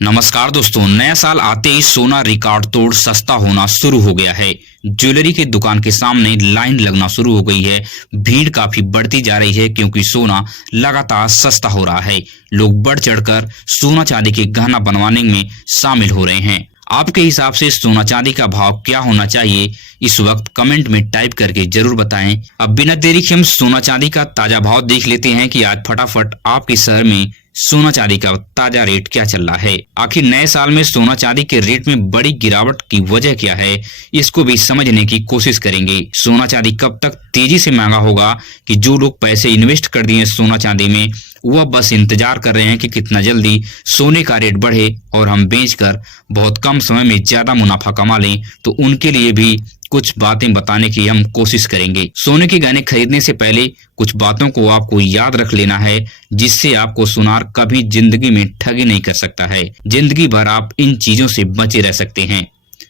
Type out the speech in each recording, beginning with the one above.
नमस्कार दोस्तों, नया साल आते ही सोना रिकॉर्ड तोड़ सस्ता होना शुरू हो गया है। ज्वेलरी के दुकान के सामने लाइन लगना शुरू हो गई है। भीड़ काफी बढ़ती जा रही है क्योंकि सोना लगातार सस्ता हो रहा है। लोग बढ़ चढ़कर सोना चांदी के गहना बनवाने में शामिल हो रहे हैं। आपके हिसाब से सोना चांदी का भाव क्या होना चाहिए, इस वक्त कमेंट में टाइप करके जरूर बताएं। अब बिना देरी के हम सोना चांदी का ताजा भाव देख लेते हैं कि आज फटाफट आपके शहर में सोना चांदी का ताजा रेट क्या चल रहा है। आखिर नए साल में सोना चांदी के रेट में बड़ी गिरावट की वजह क्या है, इसको भी समझने की कोशिश करेंगे। सोना चांदी कब तक तेजी से महंगा होगा कि जो लोग पैसे इन्वेस्ट कर दिए सोना चांदी में, वह बस इंतजार कर रहे हैं कि कितना जल्दी सोने का रेट बढ़े और हम बेचकर बहुत कम समय में ज्यादा मुनाफा कमा लें। तो उनके लिए भी कुछ बातें बताने की हम कोशिश करेंगे। सोने के गहने खरीदने से पहले कुछ बातों को आपको याद रख लेना है, जिससे आपको सुनार कभी जिंदगी में ठगी नहीं कर सकता है। जिंदगी भर आप इन चीजों से बचे रह सकते हैं।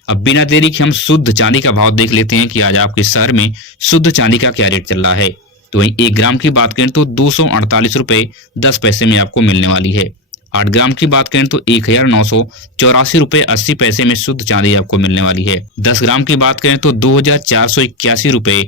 अब बिना देरी के हम शुद्ध चांदी का भाव देख लेते हैं कि आज आपके शहर में शुद्ध चांदी का क्या रेट चल रहा है। तो वहीं 1 ग्राम की बात करें तो 248 रुपए 10 पैसे में आपको मिलने वाली है। 8 ग्राम की बात करें तो 1984 रुपए 80 पैसे में शुद्ध चांदी आपको मिलने वाली है। 10 ग्राम की बात करें तो 2481 रुपए।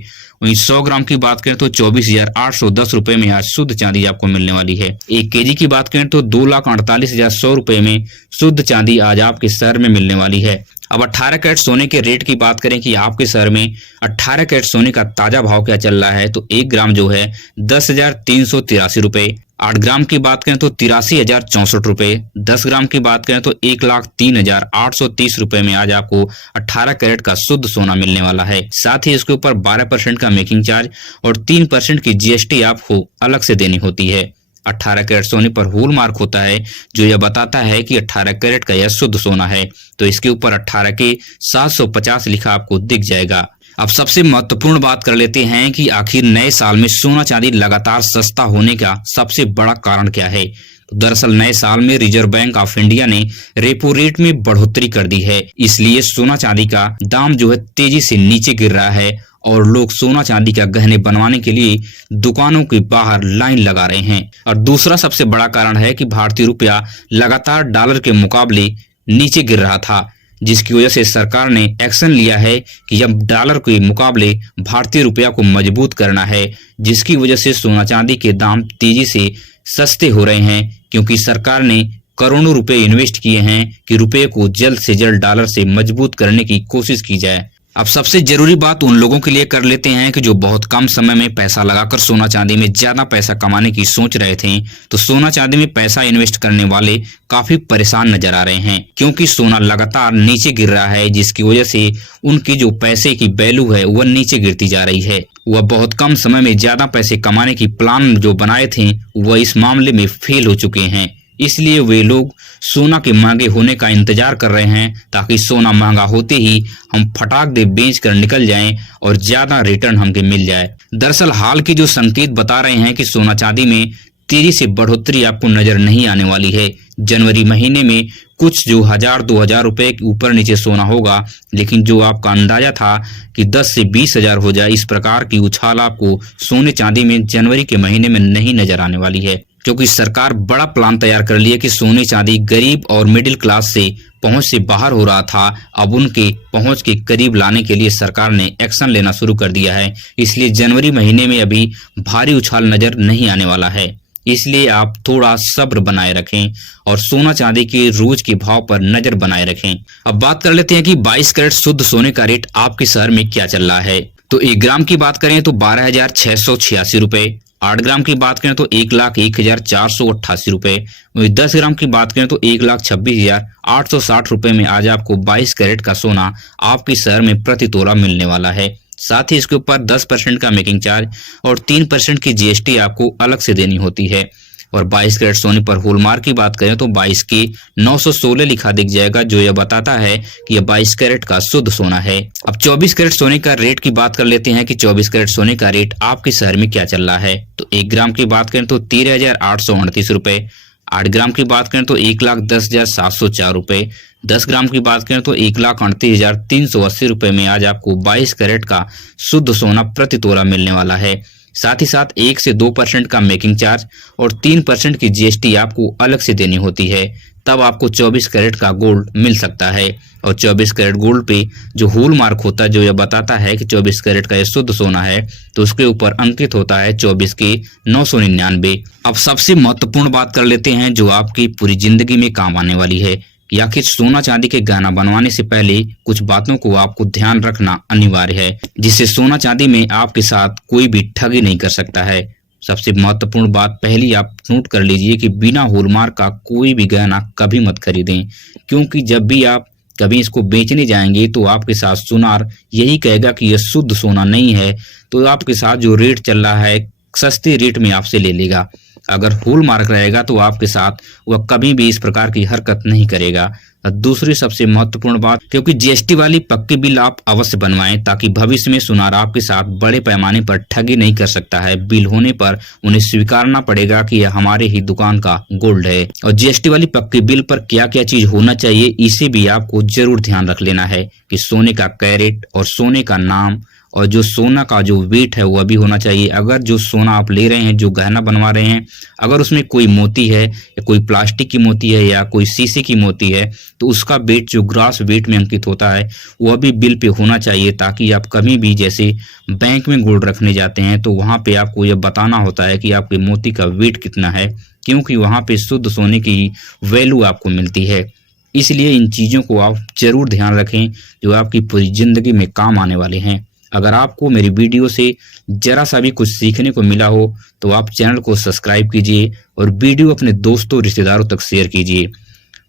वहीं 100 ग्राम की बात करें तो 24,810 रुपए में आज शुद्ध चांदी आपको मिलने वाली है। 1 केजी की बात करें तो 2,48,100 रुपए में शुद्ध चांदी आज आपके शहर में मिलने वाली है। अब 18 कैरेट सोने के रेट की बात करें कि आपके शहर में 18 कैरेट सोने का ताजा भाव क्या चल रहा है, तो 1 ग्राम जो है 10,383 रुपए। 8 ग्राम की बात करें तो 83,064 रुपए। 10 ग्राम की बात करें तो 1,03,830 रुपए में आज आपको 18 कैरेट का शुद्ध सोना मिलने वाला है। साथ ही इसके ऊपर 12% का मेकिंग चार्ज और 3% की जीएसटी आपको अलग से देनी होती है। 18 कैरेट सोने पर होल मार्क होता है, जो यह बताता है कि 18 कैरेट का यह शुद्ध सोना है। तो इसके ऊपर 18 के 750 लिखा आपको दिख जाएगा। अब सबसे महत्वपूर्ण बात कर लेते हैं कि आखिर नए साल में सोना चांदी लगातार सस्ता होने का सबसे बड़ा कारण क्या है। तो दरअसल नए साल में रिजर्व बैंक ऑफ इंडिया ने रेपो रेट में बढ़ोतरी कर दी है, इसलिए सोना चांदी का दाम जो है तेजी से नीचे गिर रहा है और लोग सोना चांदी का गहने बनवाने के लिए दुकानों के बाहर लाइन लगा रहे हैं। और दूसरा सबसे बड़ा कारण है कि भारतीय रुपया लगातार डॉलर के मुकाबले नीचे गिर रहा था, जिसकी वजह से सरकार ने एक्शन लिया है कि अब डॉलर के मुकाबले भारतीय रुपया को मजबूत करना है, जिसकी वजह से सोना चांदी के दाम तेजी से सस्ते हो रहे हैं, क्योंकि सरकार ने करोड़ों रुपए इन्वेस्ट किए हैं कि रुपये को जल्द से जल्द डॉलर से मजबूत करने की कोशिश की जाए। अब सबसे जरूरी बात उन लोगों के लिए कर लेते हैं कि जो बहुत कम समय में पैसा लगाकर सोना चांदी में ज्यादा पैसा कमाने की सोच रहे थे। तो सोना चांदी में पैसा इन्वेस्ट करने वाले काफी परेशान नजर आ रहे हैं, क्योंकि सोना लगातार नीचे गिर रहा है, जिसकी वजह से उनकी जो पैसे की वैल्यू है वह नीचे गिरती जा रही है। वह बहुत कम समय में ज्यादा पैसे कमाने की प्लान जो बनाए थे वह इस मामले में फेल हो चुके हैं। इसलिए वे लोग सोना के महंगे होने का इंतजार कर रहे हैं, ताकि सोना महंगा होते ही हम फटाक दे बेच कर निकल जाएं और ज्यादा रिटर्न हमके मिल जाए। दरअसल हाल के जो संकेत बता रहे हैं कि सोना चांदी में तेजी से बढ़ोतरी आपको नजर नहीं आने वाली है। जनवरी महीने में कुछ जो 1,000-2,000 रुपए के ऊपर नीचे सोना होगा, लेकिन जो आपका अंदाजा था कि 10 से 20,000 हो जाए, इस प्रकार की उछाल आपको सोने चांदी में जनवरी के महीने में नहीं नजर आने वाली है, क्योंकि सरकार बड़ा प्लान तैयार कर लिया कि सोने चांदी गरीब और मिडिल क्लास से पहुंच से बाहर हो रहा था, अब उनके पहुंच के करीब लाने के लिए सरकार ने एक्शन लेना शुरू कर दिया है। इसलिए जनवरी महीने में अभी भारी उछाल नजर नहीं आने वाला है। इसलिए आप थोड़ा सब्र बनाए रखें और सोना चांदी के रोज के भाव पर नजर बनाए रखें। अब बात कर लेते हैं कि 22 कैरेट शुद्ध सोने का रेट आपके शहर में क्या चल रहा है। तो 1 ग्राम की बात करें तो 12,686 रुपए। 8 ग्राम की बात करें तो 1,01,488 रुपए। 10 ग्राम की बात करें तो 1,26,860 रुपए में आज आपको 22 कैरेट का सोना आपके शहर में प्रति तोला मिलने वाला है। साथ ही इसके ऊपर 10% का मेकिंग चार्ज और 3% की जीएसटी आपको अलग से देनी होती है। और 22 कैरेट सोने पर होलमार्क की बात करें तो 22 के 916 लिखा दिख जाएगा, जो यह बताता है कि यह 22 कैरेट का शुद्ध सोना है। अब 24 कैरेट सोने का रेट की बात कर लेते हैं कि 24 कैरेट सोने का रेट आपके शहर में क्या चल रहा है। तो 1 ग्राम की बात करें तो 13,838 रुपए। 8 ग्राम की बात करें तो 1,10,704 रुपए। 10 ग्राम की बात करें तो 1,38,380 रुपए में आज आपको 22 कैरेट का शुद्ध सोना प्रति तोला मिलने वाला है। साथ ही साथ 1 से 2% का मेकिंग चार्ज और 3% की जीएसटी आपको अलग से देनी होती है। तब आपको 24 कैरेट का गोल्ड मिल सकता है। और 24 कैरेट गोल्ड पे जो हॉल मार्क होता है, जो यह बताता है कि 24 कैरेट का यह शुद्ध सोना है, तो उसके ऊपर अंकित होता है 24 के 999। अब सबसे महत्वपूर्ण बात कर लेते हैं जो आपकी पूरी जिंदगी में काम आने वाली है कि आखिर सोना चांदी के गहना बनवाने से पहले कुछ बातों को आपको ध्यान रखना अनिवार्य है, जिससे सोना चांदी में आपके साथ कोई भी ठगी नहीं कर सकता है। सबसे महत्वपूर्ण बात पहली आप नोट कर लीजिए कि बिना हॉलमार्क का कोई भी गहना कभी मत खरीदें, क्योंकि जब भी आप कभी इसको बेचने जाएंगे तो आपके साथ सुनार यही कहेगा कि यह शुद्ध सोना नहीं है, तो आपके साथ जो रेट चल रहा है सस्ते रेट में आपसे ले लेगा। अगर हॉलमार्क रहेगा तो आपके साथ वह कभी भी इस प्रकार की हरकत नहीं करेगा। दूसरी सबसे महत्वपूर्ण बात, क्योंकि जीएसटी वाली पक्की बिल आप अवश्य बनवाएं ताकि भविष्य में सुनार आपके साथ बड़े पैमाने पर ठगी नहीं कर सकता है। बिल होने पर उन्हें स्वीकारना पड़ेगा कि यह हमारे ही दुकान का गोल्ड है। और जीएसटी वाली पक्की बिल पर क्या क्या चीज होना चाहिए, इसे भी आपको जरूर ध्यान रख लेना है कि सोने का कैरेट और सोने का नाम और जो सोना का जो वेट है वह भी होना चाहिए। अगर जो सोना आप ले रहे हैं, जो गहना बनवा रहे हैं, अगर उसमें कोई मोती है या कोई प्लास्टिक की मोती है या कोई शीशे की मोती है, तो उसका वेट जो ग्रास वेट में अंकित होता है वह भी बिल पे होना चाहिए, ताकि आप कभी भी जैसे बैंक में गोल्ड रखने जाते हैं तो वहां पे आपको यह बताना होता है कि आपके मोती का वेट कितना है, क्योंकि वहां पे शुद्ध सोने की वैल्यू आपको मिलती है। इसलिए इन चीजों को आप जरूर ध्यान रखें जो आपकी पूरी जिंदगी में काम आने वाले हैं। अगर आपको मेरी वीडियो से जरा सा भी कुछ सीखने को मिला हो तो आप चैनल को सब्सक्राइब कीजिए और वीडियो अपने दोस्तों रिश्तेदारों तक शेयर कीजिए।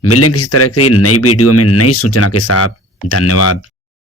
मिलेंगे किसी तरह की नई वीडियो में नई सूचना के साथ। धन्यवाद।